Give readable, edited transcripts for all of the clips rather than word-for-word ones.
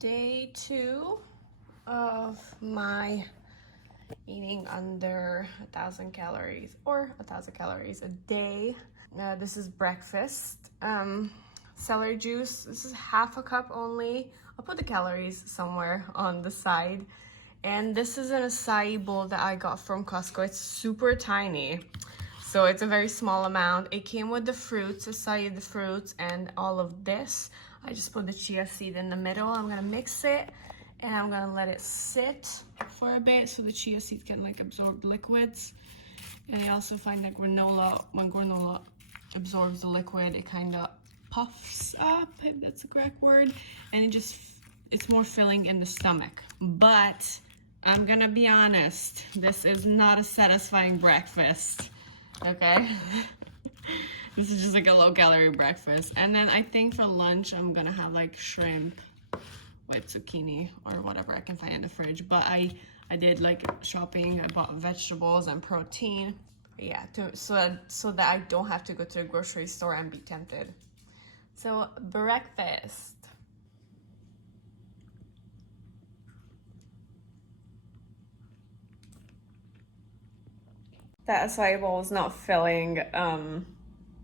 Day 2 of my eating under 1,000 calories or 1,000 calories a day. This is breakfast. Celery juice, this is half a cup only. I'll put the calories somewhere on the side. And this is an acai bowl that I got from Costco. It's super tiny, so it's a very small amount. It came with the fruits, acai, the fruits, and all of this. I just put the chia seed in the middle. I'm gonna mix it and I'm gonna let it sit for a bit so the chia seed can like absorb liquids. And I also find that when granola absorbs the liquid, it kind of puffs up, if that's the correct word, and it's more filling in the stomach. But I'm gonna be honest, this is not a satisfying breakfast, okay? This is just like a low-calorie breakfast. And then I think for lunch, I'm gonna have like shrimp with zucchini or whatever I can find in the fridge. But I did like shopping, I bought vegetables and protein. Yeah, so that I don't have to go to the grocery store and be tempted. So breakfast. That acai bowl is not filling.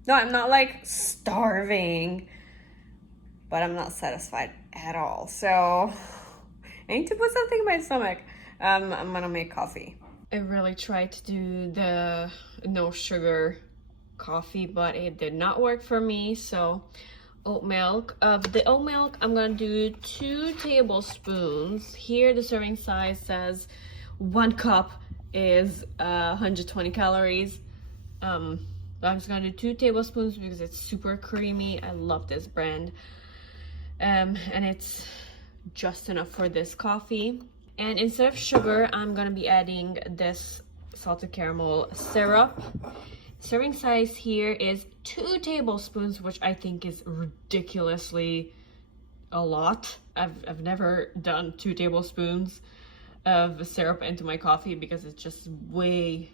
No, I'm not like starving, but I'm not satisfied at all. So I need to put something in my stomach. I'm gonna make coffee. I really tried to do the no sugar coffee, but it did not work for me. So oat milk. The oat milk, I'm gonna do 2 tablespoons. Here the serving size says 1 cup is 120 calories. I'm just gonna do 2 tablespoons because it's super creamy. I love this brand. And it's just enough for this coffee. And instead of sugar, I'm gonna be adding this salted caramel syrup. Serving size here is 2 tablespoons, which I think is ridiculously a lot. I've never done 2 tablespoons of syrup into my coffee because it's just way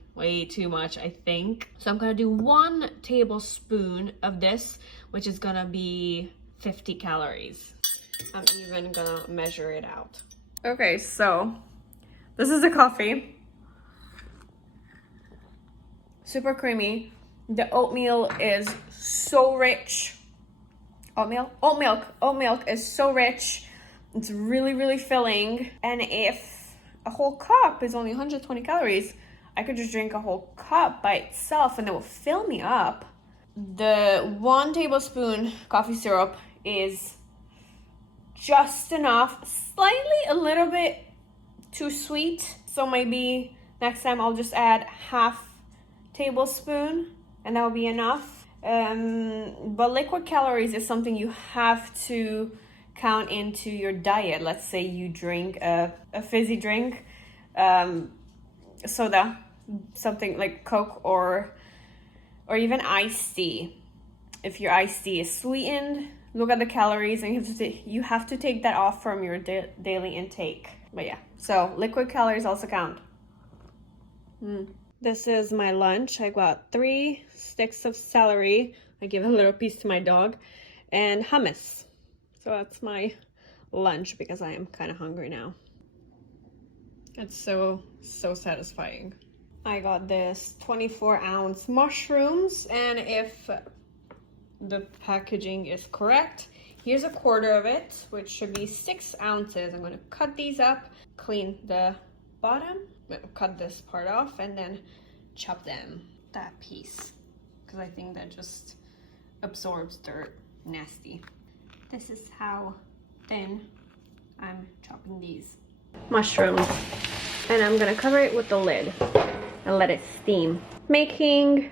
too much, I think. So I'm gonna do 1 tablespoon of this, which is gonna be 50 calories. I'm even gonna measure it out. Okay, so this is the coffee. Super creamy. The oatmeal is so rich. Oat milk is so rich. It's really filling. And if a whole cup is only 120 calories, I could just drink a whole cup by itself and it will fill me up. The 1 tablespoon coffee syrup is just enough, slightly a little bit too sweet. So maybe next time I'll just add half tablespoon and that will be enough. But liquid calories is something you have to count into your diet. Let's say you drink a fizzy drink, soda, something like Coke or even iced tea. If your iced tea is sweetened, look at the calories and you have to take that off from your daily intake. But yeah, so liquid calories also count. This is my lunch. I got 3 sticks of celery. I give a little piece to my dog, and hummus. So that's my lunch because I am kind of hungry now. It's so satisfying. I got this 24-ounce mushrooms, and if the packaging is correct, here's 1/4 of it, which should be 6 ounces. I'm gonna cut these up, clean the bottom, cut this part off, and then chop them, that piece, because I think that just absorbs dirt. Nasty. This is how thin I'm chopping these mushrooms. And I'm gonna cover it with the lid and let it steam. Making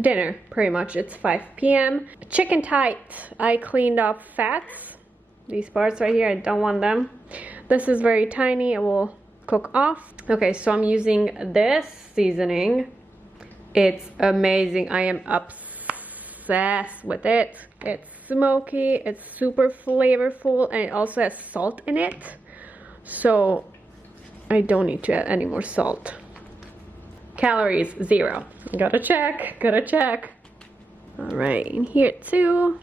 dinner, pretty much. It's 5 p.m. Chicken tight. I cleaned up fats. These parts right here, I don't want them. This is very tiny. It will cook off. Okay, so I'm using this seasoning. It's amazing. I am obsessed with it. It's smoky, it's super flavorful, and it also has salt in it. So I don't need to add any more salt. Calories, 0. Gotta check. All right, and here too.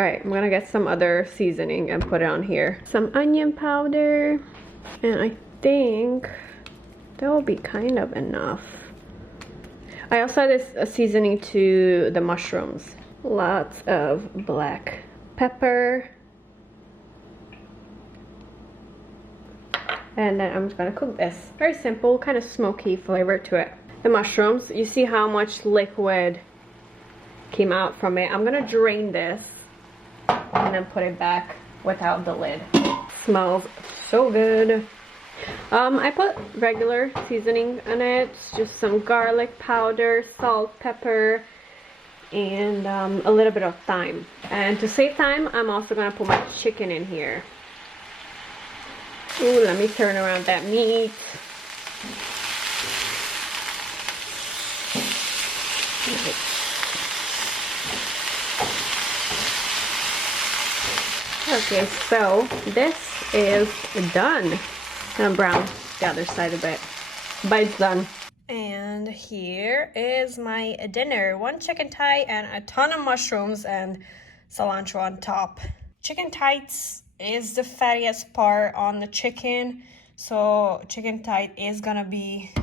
All right, I'm gonna get some other seasoning and put it on here. Some onion powder, and I think that will be kind of enough. I also added a seasoning to the mushrooms. Lots of black pepper. And then I'm just gonna cook this. Very simple, kind of smoky flavor to it. The mushrooms, you see how much liquid came out from it. I'm gonna drain this and then put it back without the lid. Smells so good. I put regular seasoning on it, just some garlic powder, salt, pepper, and a little bit of thyme. And to save time, I'm also gonna put my chicken in here. Ooh, let me turn around that meat. Okay, so this is done. And brown the other side a bit, but it's done. And here is my dinner. 1 chicken thigh and a ton of mushrooms and cilantro on top. Chicken thighs is the fattiest part on the chicken, so chicken thigh is gonna be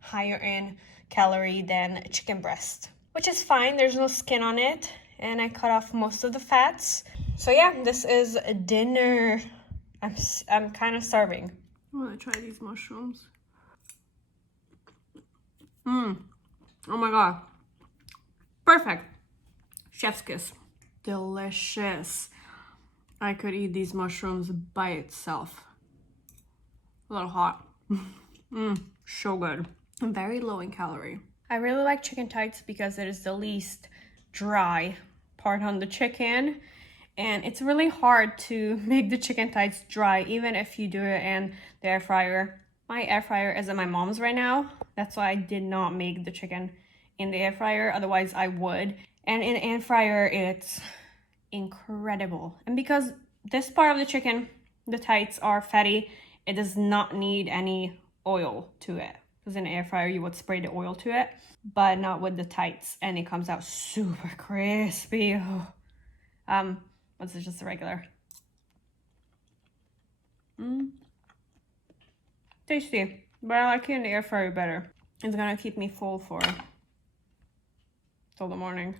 higher in calorie than chicken breast, which is fine. There's no skin on it, and I cut off most of the fats. So yeah, this is dinner. I'm kind of starving. I'm gonna try these mushrooms. Oh my god. Perfect. Chef's kiss. Delicious. I could eat these mushrooms by itself. A little hot. So good. Very low in calorie. I really like chicken thighs because it is the least dry part on the chicken. And it's really hard to make the chicken thighs dry, even if you do it in the air fryer. My air fryer is at my mom's right now. That's why I did not make the chicken in the air fryer. Otherwise, I would. And in air fryer, it's incredible. And because this part of the chicken, the thighs are fatty, it does not need any oil to it. Because in an air fryer, you would spray the oil to it, but not with the thighs. And it comes out super crispy. Oh. What's it, just a regular? Tasty, but I like it in the air fryer better. It's gonna keep me full for till the morning.